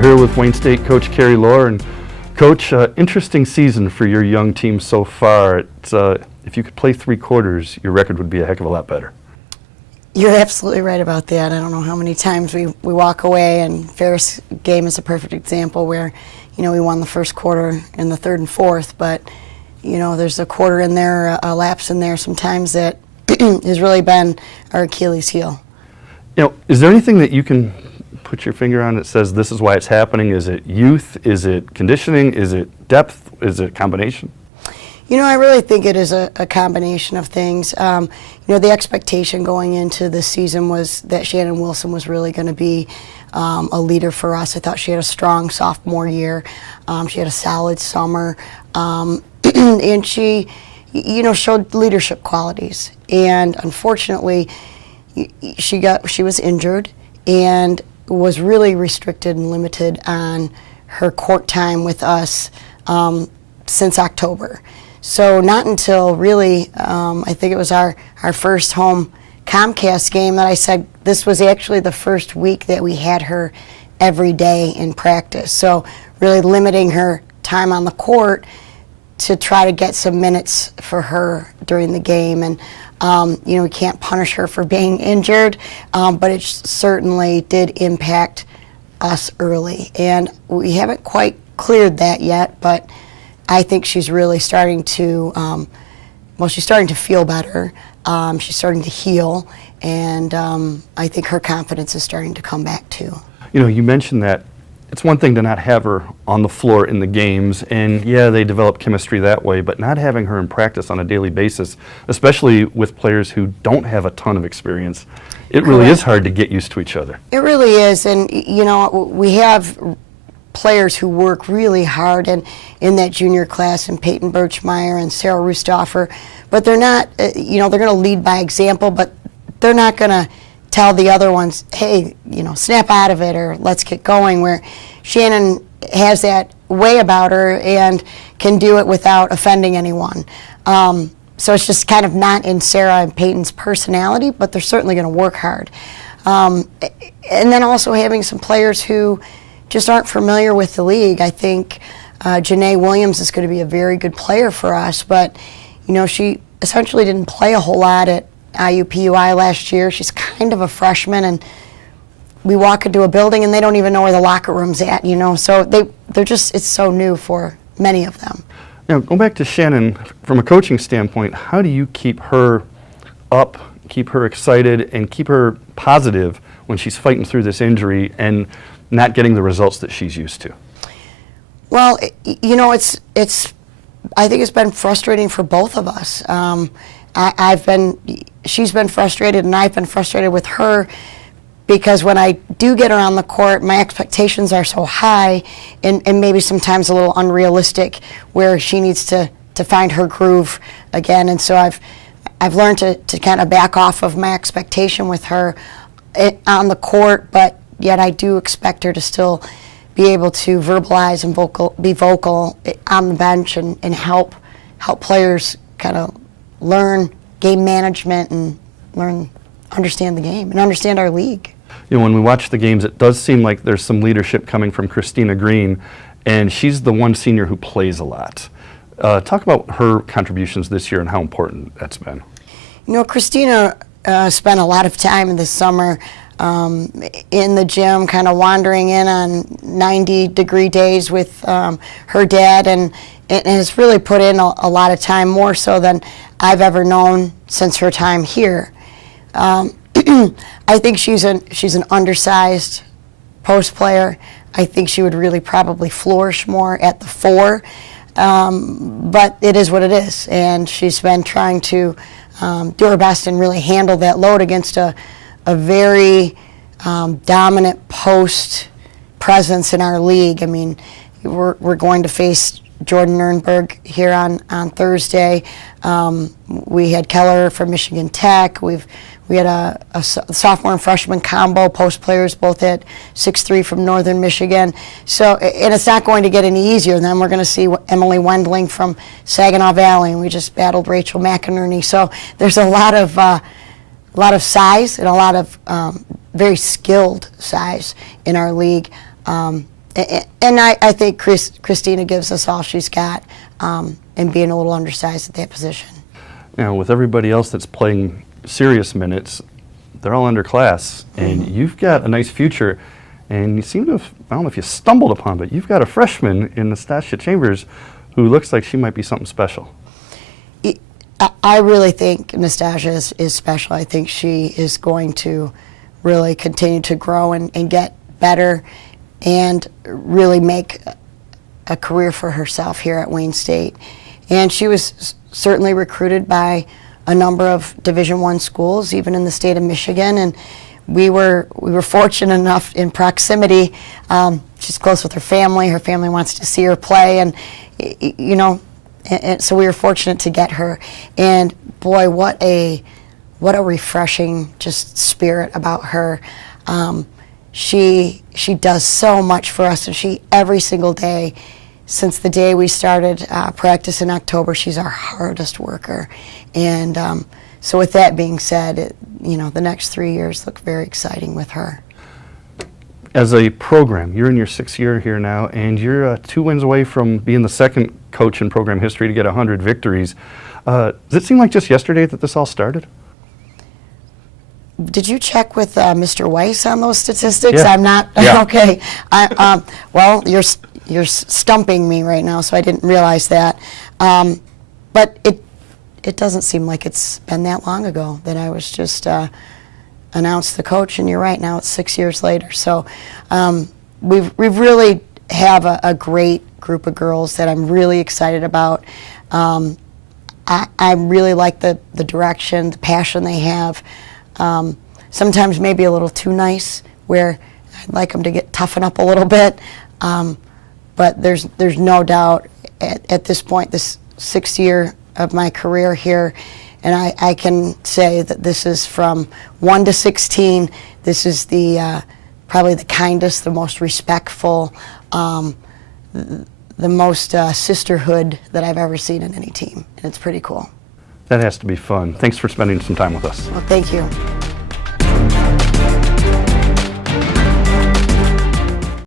We're here with Wayne State coach Carrie Lohr, and coach, interesting season for your young team so far. If you could play 3 quarters, your record would be a heck of a lot better. You're absolutely right about that. I don't know how many times we walk away, and Ferris game is a perfect example where, we won the first quarter and the third and fourth, but, there's a quarter in there, a lapse in there sometimes that has really been our Achilles heel. Is there anything that you can put your finger on that says this is why it's happening? Is it youth? Is it conditioning? Is it depth? Is it a combination? I really think it is a combination of things. The expectation going into this season was that Shannon Wilson was really going to be a leader for us. I thought she had a strong sophomore year. She had a solid summer. And she, showed leadership qualities. And unfortunately, she was injured and was really restricted and limited on her court time with us since October. So not until really, I think it was our first home Comcast game that I said this was actually the first week that we had her every day in practice. So really limiting her time on the court to try to get some minutes for her during the game. And we can't punish her for being injured, but it certainly did impact us early. And we haven't quite cleared that yet, but I think she's really starting to, she's starting to feel better. She's starting to heal, and I think her confidence is starting to come back too. You mentioned that it's one thing to not have her on the floor in the games, and yeah, they develop chemistry that way, but not having her in practice on a daily basis, especially with players who don't have a ton of experience, it really is hard to get used to each other. It really is, and we have players who work really hard in that junior class, and Peyton Birchmeyer and Sarah Rustoffer, but they're not, they're going to lead by example, but they're not going to tell the other ones, hey, snap out of it or let's get going, where Shannon has that way about her and can do it without offending anyone. So it's just kind of not in Sarah and Peyton's personality, but they're certainly going to work hard. And then also having some players who just aren't familiar with the league. I think Janae Williams is going to be a very good player for us, but she essentially didn't play a whole lot at IUPUI last year. She's kind of a freshman, and we walk into a building and they don't even know where the locker room's at, so they're just, it's so new for many of them. Now, going back to Shannon, from a coaching standpoint, how do you keep her up, keep her excited, and keep her positive when she's fighting through this injury and not getting the results that she's used to? Well, I think it's been frustrating for both of us. She's been frustrated, and I've been frustrated with her, because when I do get her on the court, my expectations are so high and maybe sometimes a little unrealistic, where she needs to find her groove again. And so I've learned to kind of back off of my expectation with her on the court, but yet I do expect her to still be able to verbalize and be vocal on the bench and help players kind of learn game management and understand the game and understand our league. When we watch the games, it does seem like there's some leadership coming from Christina Green, and she's the one senior who plays a lot. Talk about her contributions this year and how important that's been. Christina spent a lot of time this summer in the gym, kind of wandering in on 90-degree days with her dad, and has really put in a lot of time, more so than I've ever known since her time here. I think she's an undersized post player. I think she would really probably flourish more at the 4, but it is what it is, and she's been trying to do her best and really handle that load against a very dominant post presence in our league. I mean, we're going to face Jordan Nurnberg here on Thursday. We had Keller from Michigan Tech. We had a sophomore and freshman combo, post players, both at 6'3" from Northern Michigan. So, and it's not going to get any easier. Then we're going to see Emily Wendling from Saginaw Valley, and we just battled Rachel McInerney. So there's a lot of size and a lot of very skilled size in our league. And I think Christina gives us all she's got, and being a little undersized at that position. Now, with everybody else that's playing serious minutes, they're all underclass, and you've got a nice future. And you seem to have, I don't know if you stumbled upon, but you've got a freshman in Nastasia Chambers who looks like she might be something special. I really think Nastasia is special. I think she is going to really continue to grow and get better and really make a career for herself here at Wayne State. And she was certainly recruited by a number of Division I schools, even in the state of Michigan, and we were fortunate enough in proximity. She's close with her family. Her family wants to see her play, and you know, and so we were fortunate to get her. And boy, what a refreshing just spirit about her. She does so much for us, and she every single day, since the day we started practice in October, she's our hardest worker. And so with that being said, you know, the next 3 years look very exciting with her. As a program, you're in your 6th year here now, and you're 2 wins away from being the second coach in program history to get 100 victories. Does it seem like just yesterday that this all started? Did you check with Mr. Weiss on those statistics? Yeah. I'm not, Yeah. okay. Well, you're stumping me right now, so I didn't realize that. But it doesn't seem like it's been that long ago that I was just announced the coach, and you're right, now it's 6 years later. So we've really have a great group of girls that I'm really excited about. I really like the direction, the passion they have. Sometimes maybe a little too nice, where I'd like them to toughen up a little bit. But there's no doubt at this point, this 6th year of my career here, and I can say that this is from 1 to 16. This is the probably the kindest, the most respectful, the most sisterhood that I've ever seen in any team, and it's pretty cool. That has to be fun. Thanks for spending some time with us. Well, thank you.